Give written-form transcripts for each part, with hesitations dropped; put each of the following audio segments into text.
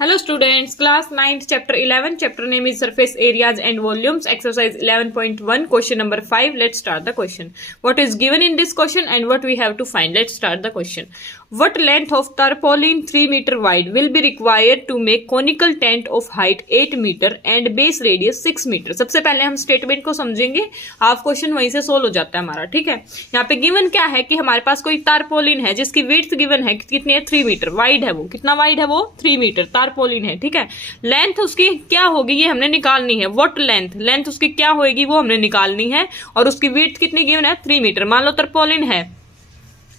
Hello students, class 9th chapter 11, chapter name is surface areas and volumes, exercise 11.1, question number 5. Let's start the question. What is given in this question and what we have to find? Let's start the question. What length of tarpaulin 3 meter wide will be required to make conical tent of height 8 meter and base radius 6 meter? सबसे पहले हम statement को समझेंगे, half question वहीं से solve हो जाता है हमारा। ठीक है, यहाँ पे गिवन क्या है कि हमारे पास कोई तारपोलिन है जिसकी विड्थ गिवन है कितनी है, 3 मीटर। वाइड है वो, कितना वाइड है वो, 3 मीटर तारपोलिन है। ठीक है, लेंथ उसकी क्या होगी ये हमने निकालनी है। व्हाट लेंथ, लेंथ उसकी क्या होगी वो हमने निकालनी है। और उसकी विड्थ कितनी गिवन है, 3 मीटर। मान लो तारपोलिन है,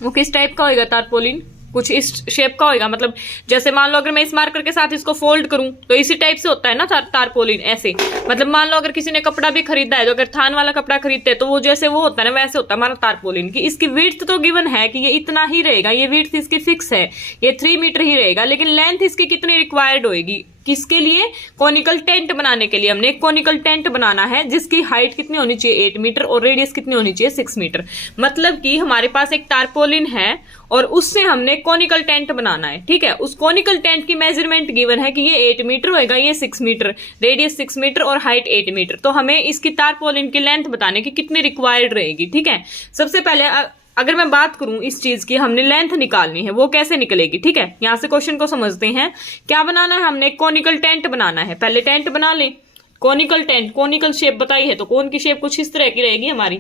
वो किस टाइप का होगा तारपोलिन, कुछ इस शेप का होगा। मतलब जैसे मान लो अगर मैं इस मार्कर के साथ इसको फोल्ड करूं तो इसी टाइप से होता है ना तारपोलिन, ऐसे। मतलब मान लो अगर किसी ने कपड़ा भी खरीदा है, तो अगर थान वाला कपड़ा खरीदते हैं तो वो जैसे वो होता है ना, वैसे होता है हमारा तारपोलिन की। इसकी विड्थ तो गिवन है कि ये इतना ही रहेगा, ये विड्थ इसकी फिक्स है, ये 3 मीटर ही रहेगा। लेकिन लेंथ इसकी कितनी रिक्वायर्ड होगी, किसके लिए, कॉनिकल टेंट बनाने के लिए। हमने एक कॉनिकल टेंट बनाना है जिसकी हाइट कितनी होनी चाहिए, 8 मीटर, और रेडियस कितनी होनी चाहिए, 6 मीटर। मतलब कि हमारे पास एक तारपोलिन है और उससे हमने कॉनिकल टेंट बनाना है। ठीक है, उस कॉनिकल टेंट की मेजरमेंट गिवन है कि ये 8 मीटर होगा, ये 6 मीटर, रेडियस 6 मीटर और हाइट 8 मीटर। तो हमें इसकी तारपोलिन की लेंथ बताने की कितनी रिक्वायर्ड रहेगी। ठीक है, सबसे पहले अगर मैं बात करूं इस चीज की, हमने लेंथ निकालनी है, वो कैसे निकलेगी। ठीक है, यहां से क्वेश्चन को समझते हैं। क्या बनाना है, हमने कॉनिकल टेंट बनाना है। पहले टेंट बना ले, कॉनिकल टेंट, कॉनिकल शेप बताई है तो कौन की शेप कुछ इस तरह की रहेगी हमारी।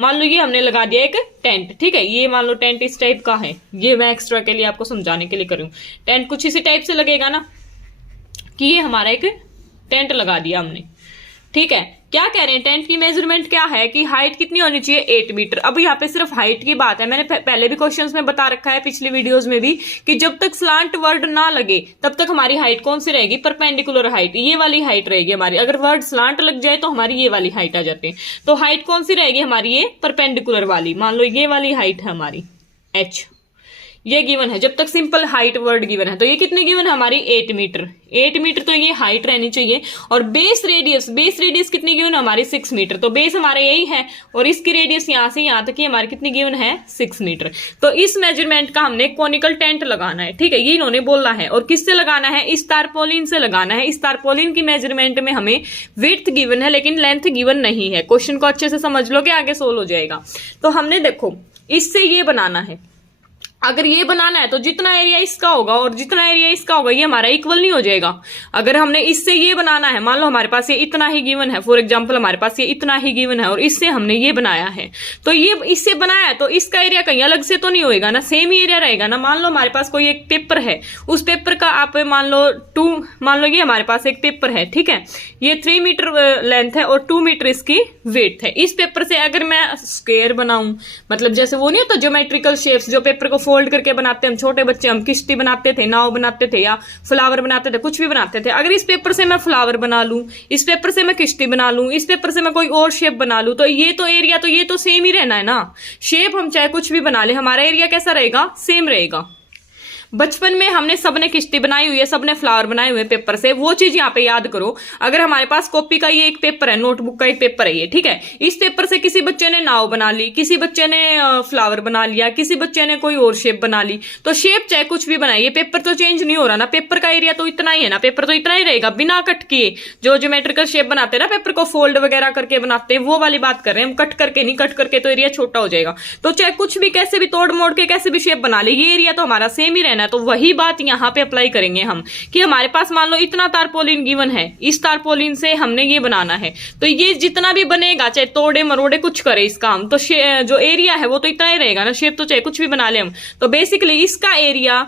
मान लो ये हमने लगा दिया एक टेंट। ठीक है, ये मान लो टेंट इस टाइप का है, ये मैं एक्स्ट्रा के लिए आपको समझाने के लिए करूं। टेंट कुछ इसी टाइप से लगेगा ना, कि ये हमारा एक टेंट लगा दिया हमने। ठीक है, क्या कह रहे हैं, टेंट की मेजरमेंट क्या है कि हाइट कितनी होनी चाहिए, 8 मीटर। अब यहाँ पे सिर्फ हाइट की बात है, मैंने पहले भी क्वेश्चंस में बता रखा है, पिछली वीडियोस में भी, कि जब तक स्लांट वर्ड ना लगे तब तक हमारी हाइट कौन सी रहेगी, परपेंडिकुलर हाइट, ये वाली हाइट रहेगी हमारी। अगर वर्ड स्लांट लग जाए तो हमारी ये वाली हाइट आ जाती है। तो हाइट कौन सी रहेगी हमारी, ये परपेंडिकुलर वाली। मान लो ये वाली हाइट है हमारी h, ये गिवन है। जब तक सिंपल हाइट वर्ड गिवन है तो ये कितनी गिवन है हमारी, 8 मीटर। 8 मीटर तो ये हाइट रहनी चाहिए। और बेस रेडियस, बेस रेडियस कितनी गिवन है हमारी, 6 मीटर। तो बेस हमारा यही है और इसकी रेडियस यहां से यहां तक की हमारी कितनी गिवन है, 6 मीटर। तो इस मेजरमेंट का हमने कॉनिकल टेंट लगाना है। ठीक है, ये इन्होंने बोला है। और किससे लगाना है, इस तारपोलिन से लगाना है। इस तारपोलिन की मेजरमेंट में हमें विड्थ गिवन है लेकिन लेंथ गिवन नहीं है। क्वेश्चन को अच्छे से समझ लो कि आगे सोल्व हो जाएगा। तो हमने देखो इससे ये बनाना है। अगर ये बनाना है तो जितना एरिया इसका होगा और जितना एरिया इसका होगा ये हमारा इक्वल नहीं हो जाएगा। अगर हमने इससे ये बनाना है, मान लो हमारे पास ये इतना ही गिवन है, फॉर एग्जांपल हमारे पास ये इतना ही गिवन है और इससे हमने ये बनाया है, तो ये इससे बनाया है तो इसका एरिया कहीं अलग से तो नहीं होएगा ना, सेम ही एरिया रहेगा ना। मान लो हमारे पास कोई एक पेपर है, उस पेपर का आप मान लो ये हमारे पास एक पेपर है। ठीक है, ये 3 मीटर लेंथ है और 2 मीटर इसकी विड्थ है। इस पेपर से अगर मैं स्क्वायर बनाऊं, मतलब जैसे वो नहीं होता ज्योमेट्रिकल शेप्स, जो पेपर को फोल्ड करके बनाते हैं हम छोटे बच्चे, हम किश्ती बनाते थे, नाव बनाते थे या फ्लावर बनाते थे, कुछ भी बनाते थे। अगर इस पेपर से मैं फ्लावर बना लूं, इस पेपर से मैं किश्ती बना लूं, इस पेपर से मैं कोई और शेप बना लूं, तो ये तो एरिया तो ये तो सेम ही रहना है ना। शेप हम चाहे कुछ भी बना ले, हमारा एरिया कैसा रहेगा, सेम रहेगा। बचपन में हमने सबने किश्ती बनाई हुई है, सबने फ्लावर बनाए हुए पेपर से, वो चीज यहाँ पे याद करो। अगर हमारे पास कॉपी का ये एक पेपर है, नोटबुक का एक पेपर है ये, ठीक है, इस पेपर से किसी बच्चे ने नाव बना ली, किसी बच्चे ने फ्लावर बना लिया, किसी बच्चे ने कोई और शेप बना ली, तो शेप चाहे कुछ भी बनाइए, पेपर तो चेंज नहीं हो रहा ना। पेपर का एरिया तो इतना ही है ना, पेपर तो इतना ही रहेगा बिना कट किए। जो ज्योमेट्रिकल शेप बनाते हैं ना, पेपर को फोल्ड वगैरह करके बनाते हैं, वो वाली बात कर रहे हैं हम, कट करके नहीं। कट करके तो एरिया छोटा हो जाएगा। तो चाहे कुछ भी कैसे भी तोड़ मोड़ के कैसे भी शेप बना ले, ये एरिया तो हमारा सेम ही रहना है। तो वही बात यहाँ पे अप्लाई करेंगे हम, कि हमारे पास मान लो इतना तारपोलिन गिवन है, इस तारपोलिन से हमने ये बनाना है, तो ये जितना भी बनेगा चाहे तोड़े मरोड़े कुछ करे इसका हम, तो जो एरिया है वो तो इतना ही रहेगा ना। शेप तो चाहे कुछ भी बना ले हम, तो बेसिकली इसका एरिया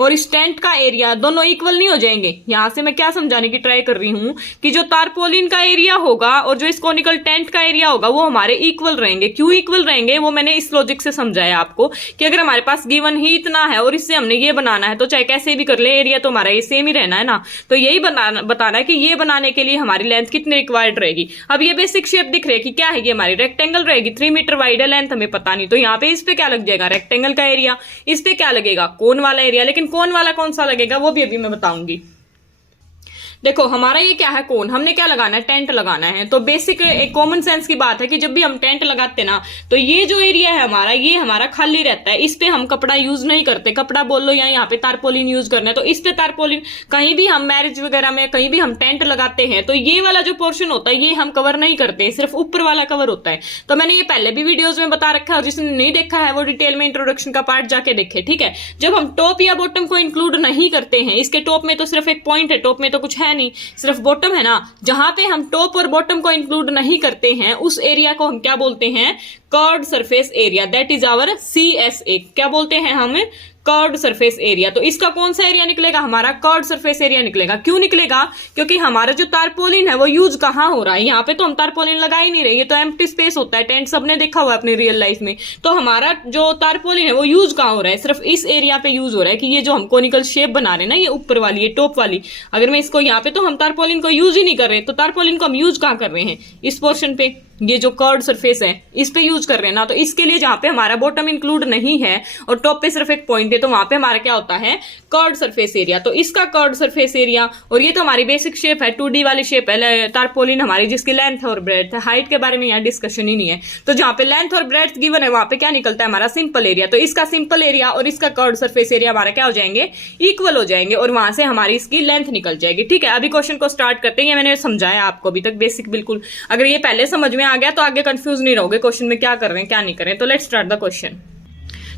और इस टेंट का एरिया दोनों इक्वल नहीं हो जाएंगे। यहां से मैं क्या समझाने की ट्राई कर रही हूं कि जो तारपोलिन का एरिया होगा और जो इस कॉनिकल टेंट का एरिया होगा वो हमारे इक्वल रहेंगे। क्यों इक्वल रहेंगे वो मैंने इस लॉजिक से समझाया आपको, कि अगर हमारे पास गिवन ही इतना है और इससे हमने ये बनाना है, तो चाहे कैसे भी कर ले एरिया तो हमारा ये सेम ही रहना है ना। तो यही बताना है कि ये बनाने के लिए हमारी लेंथ कितनी रिक्वायर्ड रहेगी। अब ये बेसिक शेप दिख रही है कि क्या है, ये हमारी रेक्टेंगल रहेगी, 3 मीटर वाइड है, लेंथ हमें पता नहीं, तो यहाँ पे इस पे क्या लग जाएगा, रेक्टेंगल का एरिया। इस पे क्या लगेगा, कोन वाला एरिया। लेकिन कोन वाला कौन सा लगेगा वो भी अभी मैं बताऊंगी। देखो हमारा ये क्या है, कोन, हमने क्या लगाना है, टेंट लगाना है। तो बेसिक एक कॉमन सेंस की बात है कि जब भी हम टेंट लगाते ना, तो ये जो एरिया है हमारा, ये हमारा खाली रहता है, इस पे हम कपड़ा यूज नहीं करते। कपड़ा बोल लो या यहाँ पे तारपोलिन यूज करना है, तो इस पे तारपोलिन, कहीं भी हम मैरिज वगैरह में कहीं भी हम टेंट लगाते हैं तो ये वाला जो पोर्शन होता है ये हम कवर नहीं करते, सिर्फ ऊपर वाला कवर होता है। तो मैंने ये पहले भी वीडियोज में बता रखा है, और जिसने नहीं देखा है वो डिटेल में इंट्रोडक्शन का पार्ट जाके देखे, ठीक है। जब हम टॉप या बॉटम को इंक्लूड नहीं करते हैं, इसके टॉप में तो सिर्फ एक पॉइंट है, टॉप में तो कुछ है नहीं, सिर्फ बॉटम है ना, जहां पे हम टॉप और बॉटम को इंक्लूड नहीं करते हैं उस एरिया को हम क्या बोलते हैं, curved surface area, that is our CSA। क्या बोलते हैं हम, कर्व्ड सरफेस एरिया। तो इसका कौन सा एरिया निकलेगा, हमारा कर्व्ड सरफेस एरिया निकलेगा। क्यों निकलेगा, क्योंकि हमारा जो तारपोलिन है वो यूज कहां हो रहा है, यहाँ पे तो हम तारपोलिन लगा ही नहीं रहे, ये तो एम्प्टी स्पेस होता है, टेंट सबने देखा हुआ है अपनी रियल लाइफ में। तो हमारा जो तारपोलिन है वो यूज कहां हो रहा है, सिर्फ इस एरिया पे यूज हो रहा है कि ये जो हम कोनिकल शेप बना रहे हैं ना, ये ऊपर वाली, ये टॉप वाली, अगर मैं इसको यहाँ पे, तो हम तारपोलिन को यूज ही नहीं कर रहे, तो तारपोलिन को हम यूज कहां कर रहे हैं, इस पोर्शन पे, ये जो कर्व्ड सरफेस है इस पे यूज कर रहे हैं ना। तो इसके लिए जहां पे हमारा बॉटम इंक्लूड नहीं है और टॉप पे सिर्फ एक पॉइंट है, तो वहां पे हमारा क्या होता है, कर्व्ड सरफेस एरिया। तो इसका कर्व्ड सरफेस एरिया, और ये तो हमारी बेसिक शेप है, 2D वाली शेप है तारपोलिन हमारी, जिसकी लेंथ और ब्रेड्थ है, हाइट के बारे में यहाँ डिस्कशन ही नहीं है। तो जहां पे लेंथ और ब्रेड्थ गिवन है वहां पे क्या निकलता है, हमारा सिंपल एरिया। तो इसका सिंपल एरिया और इसका कर्व्ड सरफेस एरिया हमारा क्या हो जाएंगे, इक्वल हो जाएंगे, और वहां से हमारी इसकी लेंथ निकल जाएगी, ठीक है। अभी क्वेश्चन को स्टार्ट करते हैं, ये मैंने समझाया आपको अभी तक बेसिक बिल्कुल, अगर ये पहले समझ में आ गया तो आगे कंफ्यूज नहीं रहोगे क्वेश्चन में क्या कर रहे हैं क्या नहीं कर रहे हैं। तो लेट्स स्टार्ट द क्वेश्चन।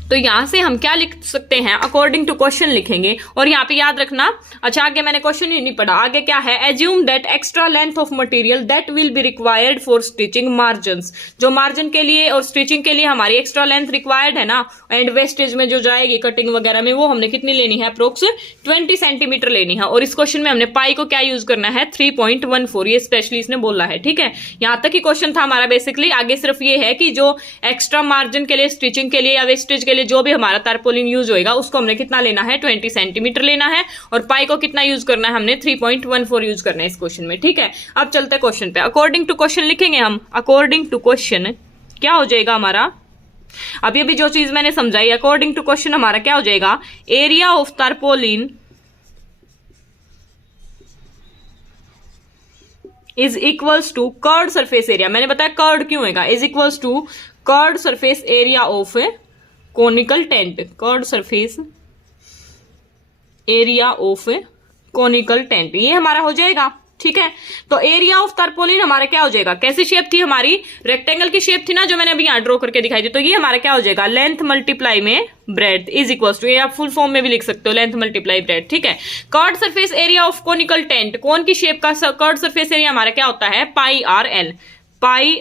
तो यहां से हम क्या लिख सकते हैं, अकॉर्डिंग टू क्वेश्चन लिखेंगे, और यहाँ पे याद रखना, अच्छा आगे मैंने क्वेश्चन ही नहीं पढ़ा, आगे क्या है, assume that extra length of material that will be required for stitching margins. जो मार्जिन के लिए और स्टिचिंग के लिए हमारी एक्स्ट्रा लेंथ रिक्वायर्ड है ना, एंड वेस्टेज में जो जाएगी कटिंग वगैरह में, वो हमने कितनी लेनी है, अप्रोक्स 20 सेंटीमीटर लेनी है। और इस क्वेश्चन में हमने पाई को क्या यूज करना है, 3.14, ये स्पेशली इसने बोला है, ठीक है। यहां तक ही क्वेश्चन था हमारा बेसिकली, आगे सिर्फ ये है कि जो एक्स्ट्रा मार्जिन के लिए, स्टिचिंग के लिए या वेस्टेज के लिए जो भी हमारा तारपोलिन यूज होएगा उसको हमने कितना लेना है, 20 सेंटीमीटर लेना है, और पाई को कितना यूज करना है, हमने 3.14 यूज करना है इस क्वेश्चन में, ठीक है। अब चलते हैं क्वेश्चन पे, अकॉर्डिंग टू क्वेश्चन लिखेंगे हम। अकॉर्डिंग टू क्वेश्चन क्या हो जाएगा हमारा, अभी अभी जो चीज मैंने समझाई, अकॉर्डिंग टू क्वेश्चन हमारा क्या हो जाएगा, area of tarpaulin is equals to curved surface area. मैंने बताया कर्व्ड क्यों होगा, is equals to curved surface area of conical tent, curved surface area of conical tent, ये हमारा हो जाएगा, ठीक है। तो एरिया ऑफ तारपोलिन हमारा क्या हो जाएगा, कैसी शेप थी हमारी, रेक्टेंगल की शेप थी ना, जो मैंने अभी यहां ड्रॉ करके दिखाई थी। तो ये हमारा क्या हो जाएगा, लेंथ मल्टीप्लाई में ब्रेड्थ इज इक्वल टू, ये आप फुल फॉर्म में भी लिख सकते हो, लेंथ मल्टीप्लाई ब्रेड्थ, ठीक है। Curved surface area of conical tent, cone की शेप का कर्व्ड सरफेस एरिया हमारा क्या होता है, पाई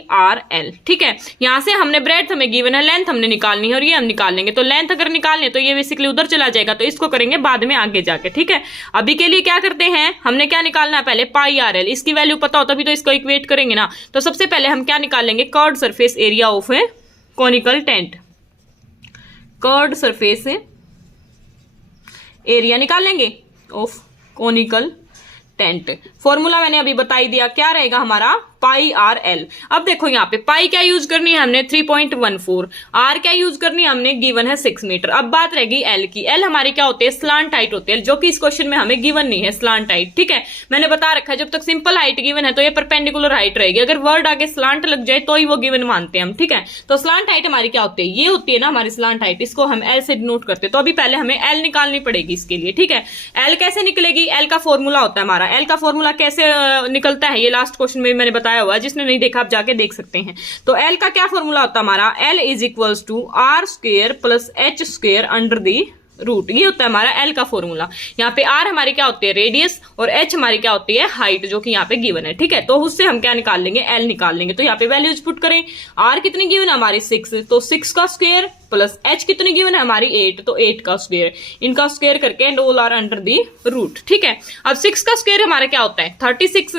आर एल, ठीक है। यहां से हमने ब्रेड्थ हमें गिवन है, लेंथ हमने निकालनी है, और ये हम निकाल लेंगे। तो लेंथ अगर निकालने तो ये बेसिकली उधर चला जाएगा, तो इसको करेंगे बाद में आगे जाके, ठीक है। अभी के लिए क्या करते हैं, हमने क्या निकालना है, पहले पाई आर एल, इसकी वैल्यू पता हो तभी तो इसको इक्वेट करेंगे ना। तो सबसे पहले हम क्या निकालेंगे, curved surface area of conical tent, curved surface area निकालेंगे ऑफ कोनिकल टेंट। फॉर्मूला मैंने अभी बता दिया, क्या रहेगा हमारा, पाई आर एल। अब देखो यहाँ पे पाई क्या यूज करनी है हमने, 3.14, आर क्या यूज करनी है हमने, गिवन है 6 मीटर। अब बात रहेगी एल की, एल हमारी क्या होती है, स्लांट हाइट होती है, जो कि इस क्वेश्चन में हमें गिवन नहीं है स्लांट हाइट, ठीक है। मैंने बता रखा है जब तक सिंपल हाइट गिवन है तो ये परपेंडिकुलर हाइट रहेगी, अगर वर्ड आगे स्लांट लग जाए तो ही वो गिवन मानते हैं हम, ठीक है। तो स्लांट हाइट हमारी क्या होती है, ये होती है ना हमारी स्लांट हाइट, इसको हम एल से डिनोट करते हैं। तो अभी पहले हमें एल निकालनी पड़ेगी इसके लिए, ठीक है। एल कैसे निकलेगी, एल का फॉर्मूला होता है हमारा, एल का फॉर्मूला कैसे निकलता है, ये लास्ट क्वेश्चन में मैंने बताया हुआ है, जिसने नहीं देखा आप जाके देख सकते हैं। तो एल का क्या फॉर्मूला होता है हमारा, L is equals to R square plus H square under the root, ये होता है हमारा एल का फॉर्मूला। यहाँ पे आर हमारी क्या होती है, रेडियस, और एच हमारी क्या होती है, हाइट, जो कि यहाँ पे गिवन है, ठीक है। तो उससे हम क्या निकाल लेंगे, एल निकाल लेंगे। तो यहाँ पे वैल्यूज पुट करें, आर कितनी गिवन है हमारी 6, तो 6 का स्क्वायर, प्लस एच कितनी गिवन है हमारी 8, तो 8 का स्क्वायर, इनका स्क्वायर करके and all R under the root, ठीक है। अब 6 का स्क्वायर हमारा क्या होता है, 36,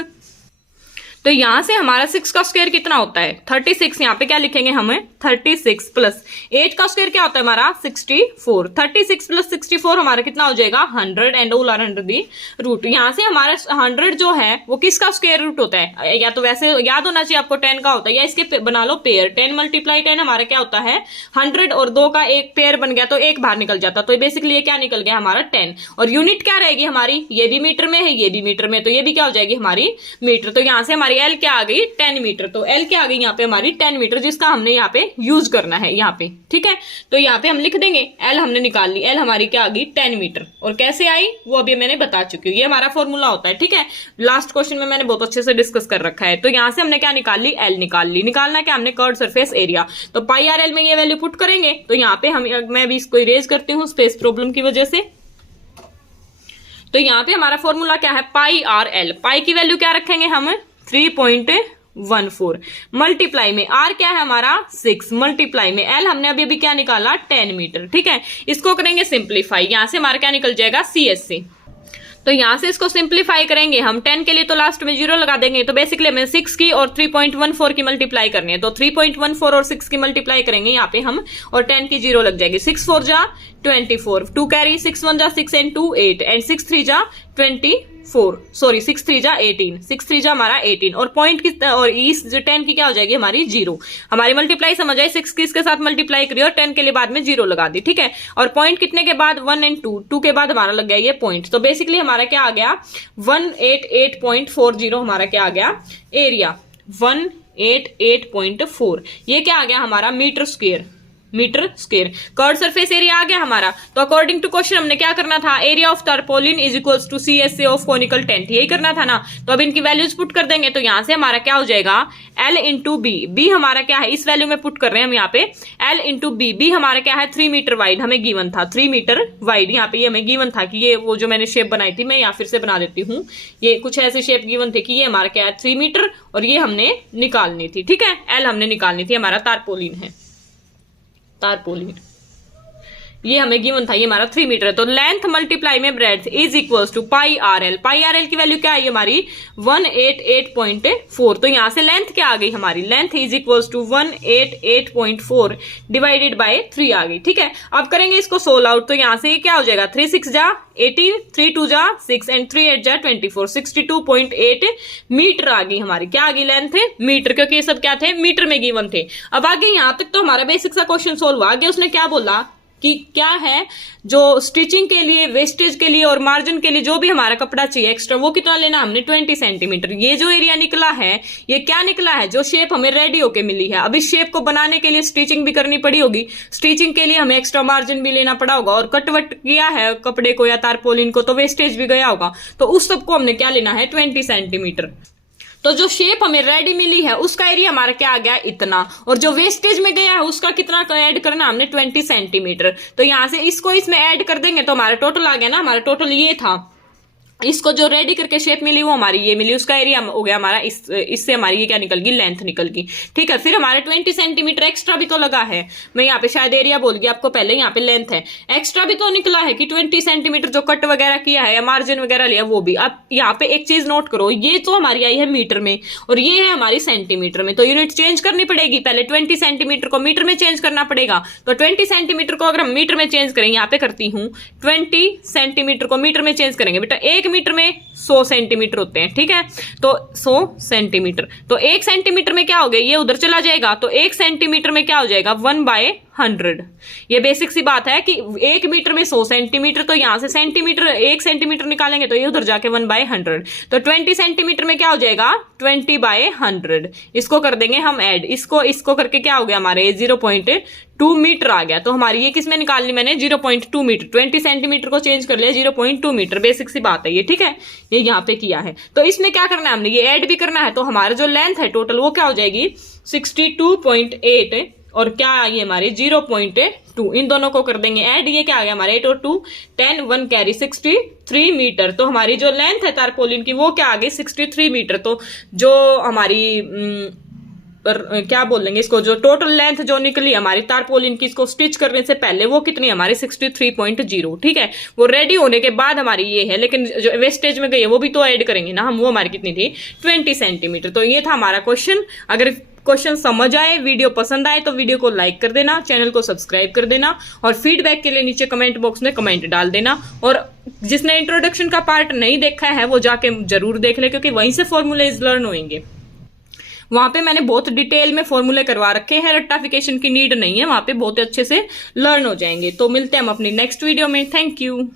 तो यहां से हमारा 6 का स्क्वायर कितना होता है 36। यहाँ पे क्या लिखेंगे हमें 36 प्लस 8 का स्क्वायर क्या होता है हमारा 64। 36 प्लस 64 हमारा कितना हो जाएगा 100 and all R under the root. यहाँ से हमारा 100 जो है वो किसका स्क्वायर रूट होता है, या तो वैसे याद होना चाहिए आपको 10 का होता है, या इसके बना लो पेयर। 10 मल्टीप्लाई 10 हमारा क्या होता है 100 और 2 का एक पेयर बन गया तो एक बाहर निकल जाता, तो बेसिकली ये क्या निकल गया हमारा 10। और यूनिट क्या रहेगी हमारी, ये भी मीटर में है ये भी मीटर में, तो ये भी क्या हो जाएगी हमारी मीटर। तो यहाँ से हमारी एल क्या आ गई 10 मीटर। तो एल क्या आ गई यहाँ पे हमारी 10 मीटर, जिसका हमने यहाँ पे यूज करना है यहाँ पे, ठीक है। तो यहाँ पे हम लिख देंगे एल हमने निकाल ली, एल हमारी क्या आ गई 10 मीटर। और कैसे आई वो अभी मैंने बता चुकी हूँ, ये हमारा फॉर्मूला होता है, ठीक है। लास्ट क्वेश्चन में मैंने बहुत अच्छे से डिस्कस कर रखा है। तो यहाँ से हमने क्या निकाल ली एल निकाल ली। निकालना क्या हमने कर्व्ड सरफेस एरिया, तो पाई आर एल में ये वैल्यू पुट करेंगे। तो यहाँ पे मैं भी इसको इरेज करती हूँ स्पेस प्रॉब्लम की वजह से। तो यहाँ पे हमारा फॉर्मूला क्या है पाई आर एल, पाई की वैल्यू क्या रखेंगे हम 3.14 मल्टीप्लाई में आर क्या है हमारा 6 मल्टीप्लाई में एल हमने अभी क्या निकाला 10 मीटर, ठीक है। इसको करेंगे सिंप्लीफाई, यहां से हमारा क्या निकल जाएगा CSC। तो यहां से इसको सिंप्लीफाई करेंगे हम 10 के लिए तो लास्ट में 0 लगा देंगे। तो बेसिकली हमें 6 की और 3.14 की मल्टीप्लाई करनी है, तो 3.14 और 6 की मल्टीप्लाई करेंगे यहाँ पे हम, और 10 की 0 लग जाएगी। 6 4 जा 24, 2 कैरी 6 1 जा 6 एंड 2 8 एंड 6 3 जा 24, सॉरी 6 3 जा 18, 6 3 जा हमारा 18 और पॉइंट की और इस 10 की क्या हो जाएगी हमारी 0। हमारी मल्टीप्लाई समझ आई, 6 की इसके साथ मल्टीप्लाई करी और 10 के लिए बाद में 0 लगा दी, ठीक है। और पॉइंट कितने के बाद 1 एंड 2 के बाद हमारा लग गया ये पॉइंट। तो बेसिकली हमारा क्या आ गया 188.40 हमारा क्या आ गया एरिया 188.4। ये क्या आ गया हमारा metre square curved surface area आ गया हमारा। तो अकॉर्डिंग टू क्वेश्चन हमने क्या करना था area of tarpaulin is equals to CSA of conical tent, यही करना था ना। तो अब इनकी वैल्यूज पुट कर देंगे। तो यहां से हमारा क्या हो जाएगा L इंटू बी हमारा क्या है इस वैल्यू में पुट कर रहे हैं हम यहाँ पे L इंटू बी हमारा क्या है 3 मीटर वाइड हमें गिवन था, 3 मीटर वाइड यहाँ पे ये हमें गिवन था कि ये वो जो मैंने शेप बनाई थी मैं यहाँ फिर से बना देती हूँ। ये कुछ ऐसे शेप गिवन थे कि ये हमारा क्या है 3 मीटर और ये हमने निकालनी थी, ठीक है। L हमने निकालनी थी, हमारा टारपोलिन है टारपोलिन, ये हमें गिवन था, ये हमारा 3 मीटर है। तो लेंथ मल्टीप्लाई में breadth is equals to pi R L की वैल्यू क्या आई हमारी 188.4। तो यहां से लेंथ क्या आ गई हमारी length is equals to 188.4 divided by 3 आ गई, ठीक है। अब करेंगे इसको सोल्व आउट। तो यहां से ये क्या हो जाएगा 3 6 जा 18, 3 2 जा 6 एंड 3 8 जा 24, 62.8 मीटर आ गई हमारी क्या आ गई लेंथ मीटर, क्योंकि ये सब क्या थे मीटर में गिवन थे। अब आगे यहां तक तो हमारा बेसिक सा क्वेश्चन सोल्व हुआ। आगे उसने क्या बोला कि क्या है जो स्टिचिंग के लिए वेस्टेज के लिए और मार्जिन के लिए जो भी हमारा कपड़ा चाहिए एक्स्ट्रा वो कितना लेना हमने 20 सेंटीमीटर। ये जो एरिया निकला है ये क्या निकला है जो शेप हमें रेडी होके मिली है। अब इस शेप को बनाने के लिए स्टिचिंग भी करनी पड़ी होगी, स्टिचिंग के लिए हमें एक्स्ट्रा मार्जिन भी लेना पड़ा होगा और कटवट किया है कपड़े को या तारपोलिन को तो वेस्टेज भी गया होगा। तो उस सबको हमने क्या लेना है 20 सेंटीमीटर। तो जो शेप हमें रेडी मिली है उसका एरिया हमारा क्या आ गया इतना, और जो वेस्टेज में गया है उसका कितना ऐड करना हमने 20 सेंटीमीटर। तो यहां से इसको इसमें ऐड कर देंगे तो हमारा टोटल आ गया ना, हमारा टोटल ये था। इसको जो रेडी करके शेप मिली वो हमारी ये मिली, उसका एरिया हो गया हमारा इससे हमारी ये क्या निकल गई लेंथ निकल गई, ठीक है। फिर हमारे 20 सेंटीमीटर एक्स्ट्रा भी तो लगा है, मैं यहाँ पे शायद एरिया बोल गया आपको पहले, यहाँ पे लेंथ है एक्स्ट्रा भी तो निकला है कि 20 सेंटीमीटर जो कट वगैरह किया है या मार्जिन वगैरह लिया वो भी। अब यहाँ पे एक चीज नोट करो, ये तो हमारी आई है मीटर में और ये है हमारी सेंटीमीटर में, तो यूनिट चेंज करनी पड़ेगी। पहले 20 सेंटीमीटर को मीटर में चेंज करना पड़ेगा। तो 20 सेंटीमीटर को अगर हम मीटर में चेंज करें, यहाँ पे करती हूँ 20 सेंटीमीटर को मीटर में चेंज करेंगे बेटा, 1 मीटर में 100 सेंटीमीटर होते हैं, ठीक है। तो 100 सेंटीमीटर, तो 1 सेंटीमीटर में क्या हो गया ये उधर चला जाएगा, तो 1 सेंटीमीटर में क्या हो जाएगा 1/100। ये बेसिक सी बात है कि 1 मीटर में 100 सेंटीमीटर, तो यहां से सेंटीमीटर 1 सेंटीमीटर निकालेंगे तो ये उधर जाके 1/100। तो 20 सेंटीमीटर में क्या हो जाएगा 20/100। इसको कर देंगे हम ऐड, इसको करके क्या हो गया हमारे 0.2 मीटर आ गया। तो हमारी ये किसमें निकालनी मैंने 0.2 मीटर, 20 सेंटीमीटर को चेंज कर लिया 0.2 मीटर, बेसिक सी बात है ये, ठीक है। ये यहाँ पे किया है। तो इसमें क्या करना है हमने ये ऐड भी करना है, तो हमारा जो लेंथ है टोटल वो क्या हो जाएगी 62.8 और क्या आई हमारी 0.2, इन दोनों को कर देंगे ऐड। ये क्या आ गया हमारे 8 और 2 10, 1 कैरी 63 मीटर। तो हमारी जो लेंथ है तारपोलिन की वो क्या आ गई 63 मीटर। तो जो हमारी क्या बोलेंगे इसको, जो टोटल लेंथ जो निकली हमारी तारपोलिन की इसको स्टिच करने से पहले, वो कितनी हमारी 63.0, ठीक है। वो रेडी होने के बाद हमारी ये है, लेकिन जो वेस्टेज में गई है वो भी तो ऐड करेंगे ना हम, वो हमारी कितनी थी 20 सेंटीमीटर। तो ये था हमारा क्वेश्चन। अगर क्वेश्चन समझ आए, वीडियो पसंद आए तो वीडियो को लाइक कर देना, चैनल को सब्सक्राइब कर देना, और फीडबैक के लिए नीचे कमेंट बॉक्स में कमेंट डाल देना। और जिसने इंट्रोडक्शन का पार्ट नहीं देखा है वो जाके जरूर देख ले, क्योंकि वहीं से फॉर्मूलेज लर्न होंगे। वहां पे मैंने बहुत डिटेल में फॉर्मूले करवा रखे हैं, रट्टाफिकेशन की नीड नहीं है, वहां पे बहुत अच्छे से लर्न हो जाएंगे। तो मिलते हैं हम अपनी नेक्स्ट वीडियो में। Thank you.